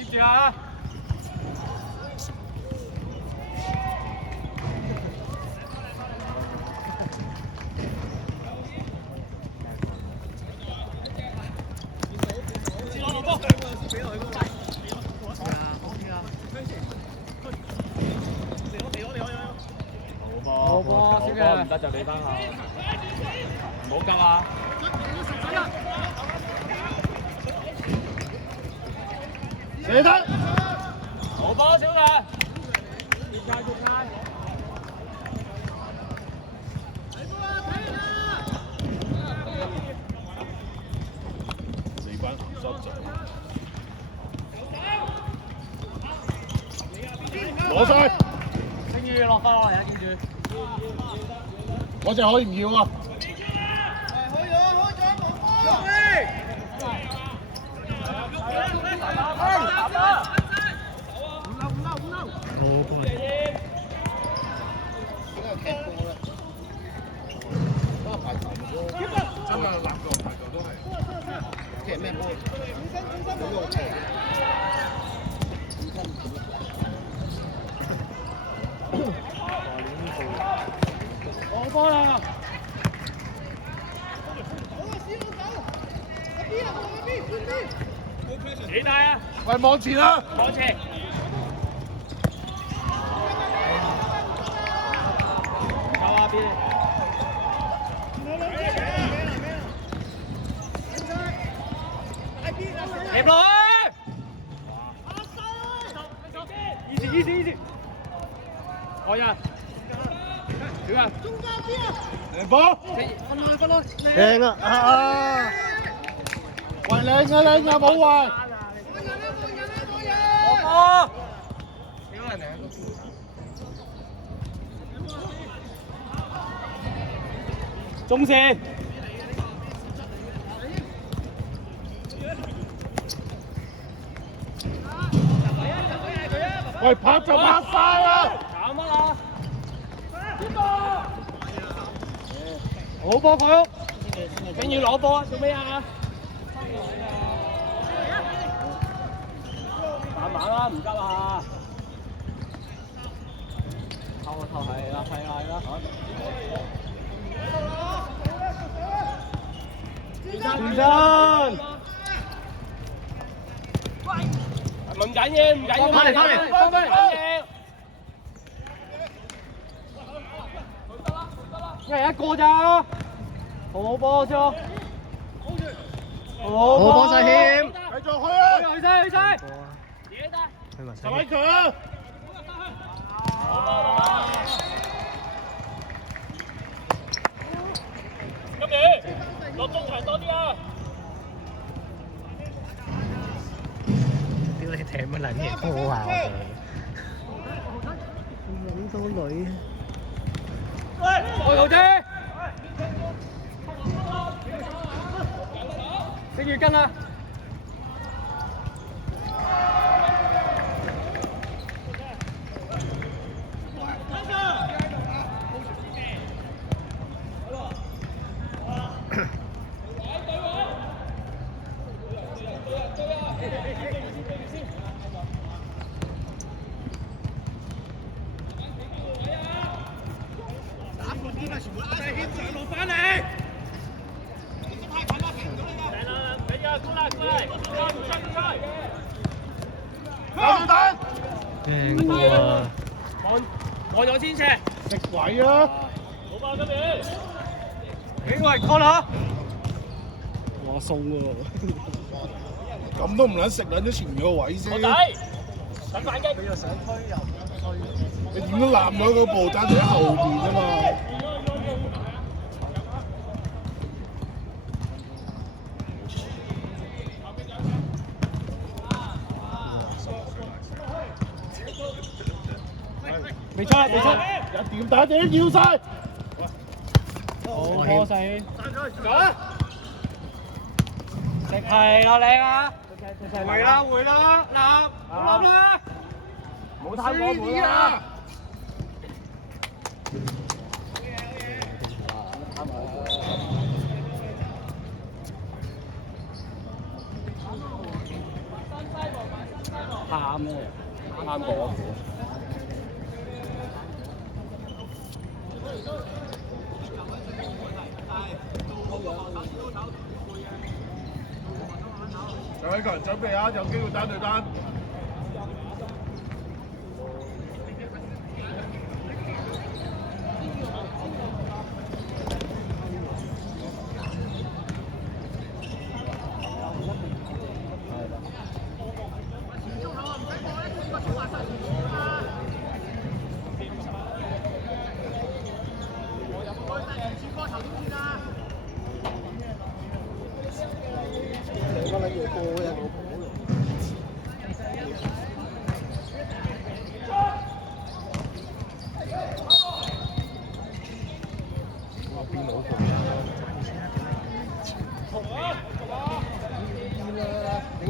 ，keep 住啊！好波，唔得就俾翻下，唔好急啊！射得，好波，小亮，接差。4班鹹濕仔，攞晒，跟住落翻落嚟啊！記住，嗰隻可以唔要啊？真係籃球排球都係踢咩波？好波啦！幾大啊？喂，望前啦！往前。走啊邊！貼落去！easy，可以啊！小人，靚波，分開，靚啊！喂，靚啊，冇壞。落波！小人嚟。中線。喂，拍就拍晒啦！搞乜啊？好波佢，跟住攞波啊！做咩啊？慢慢啦，唔急啊！偷係啦。轉身。唔緊要，翻嚟。一人一個咋？好波啫！好波細謙，繼續去啊！去晒！陳偉強，今年落中場多啲啊！屌你踢乜撚嘢波啊！咁多女，外球啫，跟住跟啊！驚喎！望咗先射，食位啊！好吧今年，俾我嚟 call 下。哇，送喎！咁都唔撚食撚咗前面個位先。我底，等反擊。佢又想推又唔推。你點都攬咗嗰步，爭住喺後邊啫嘛。未出，一點打點要晒。好波死！食係啦，靚啊！回啦，立，好啦，冇太過門啊！喊咩？喊過。有一個人準備啊，有機會單對單。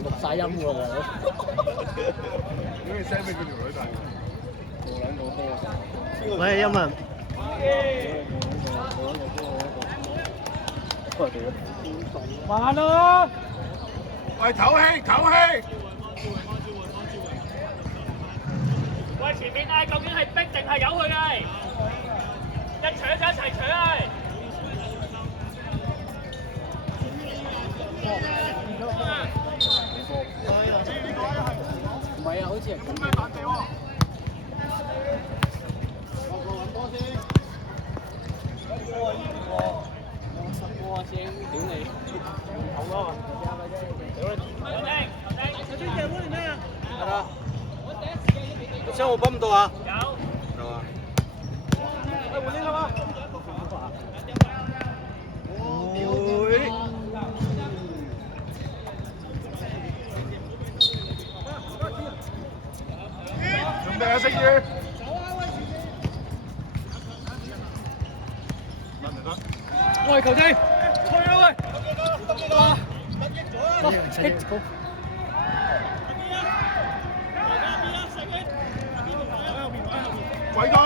錄晒音喎，如果你 send 俾佢條女睇，冇撚到多。喂，音文。慢啊！喂，唞氣，唞氣。喂，前面嗌究竟係逼定係由佢嗌？一搶就一齊搶嗌！唔係啊，好似係咁咩反地喎？個揾波先。10個先，屌你！好咯，係啦。有我幫唔到啊？有啊。喂，換呢個嗎？準備啊，星宇。喂，球證，吹啊喂！鬼到！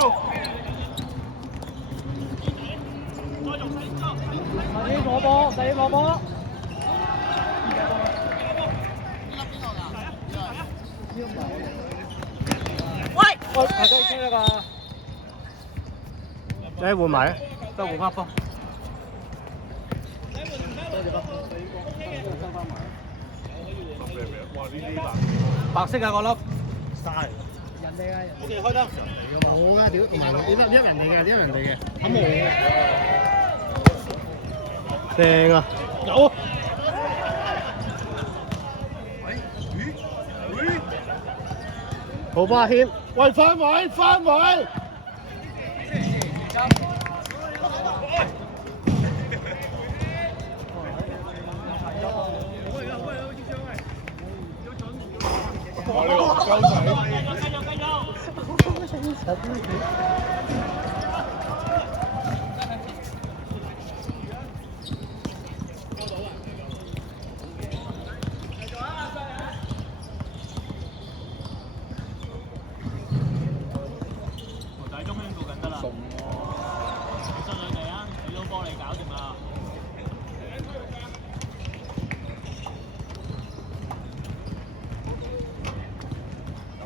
第一攞波，第一攞波。喂，係可以吹啦㗎。你換埋啊！都換翻波。哇！呢啲白色啊個粒。嘥。人哋啊，OK 開燈。冇㗎，屌！唔係呢人哋嘅，呢人哋嘅，咁冇嘅。正啊！有。好巴軒，喂，翻位，翻位！哇！你個鳩仔！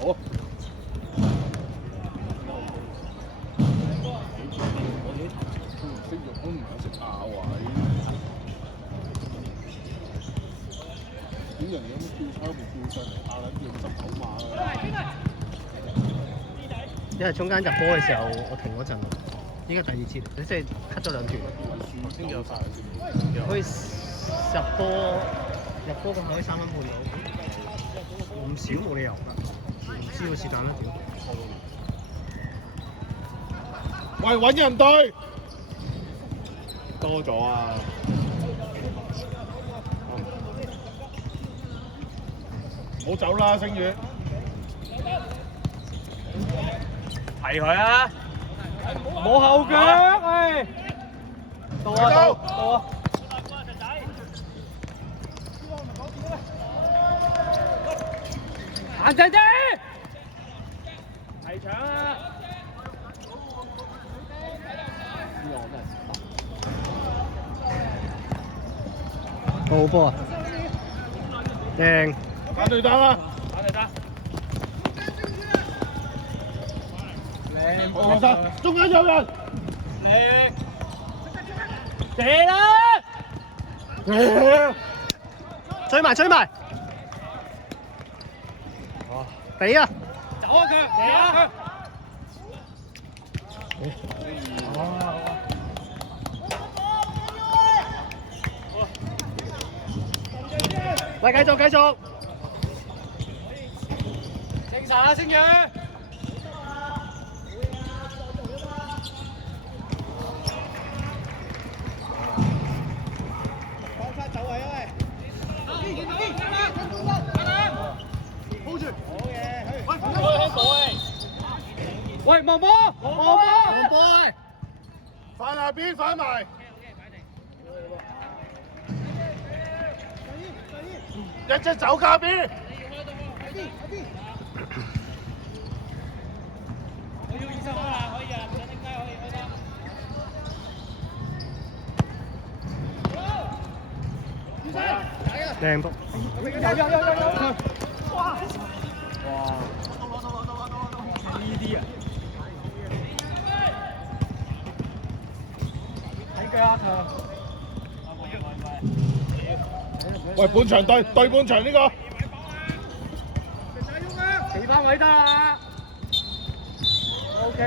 好。識肉都唔係識咬位，點人有乜跳差冇跳上嚟壓撚住10頭馬啊！因為中間入波嘅時候，我停嗰陣，依家第二次，你即係 cut 咗2段。先有晒可以入波咁可以3分半到，唔少冇理由㗎，唔知喎是但啦屌。喂，揾人對，多咗啊！唔好走啦，星宇。提佢啊！冇後腳，喂！到啊到啊！行陣啫！提搶啊！好波啊！正。打對單啦！打對單。黃生，中間有人。嚟，射啦！追埋追埋，俾啊！走啊佢，射啊！喂，繼續繼續。清查啦，星宇。喂，毛毛，毛毛，反下邊，反埋。一隻走下邊。靚波！哇！呢啲啊！睇腳啊佢！喂，半場對半場呢個。企翻位得啦。OK。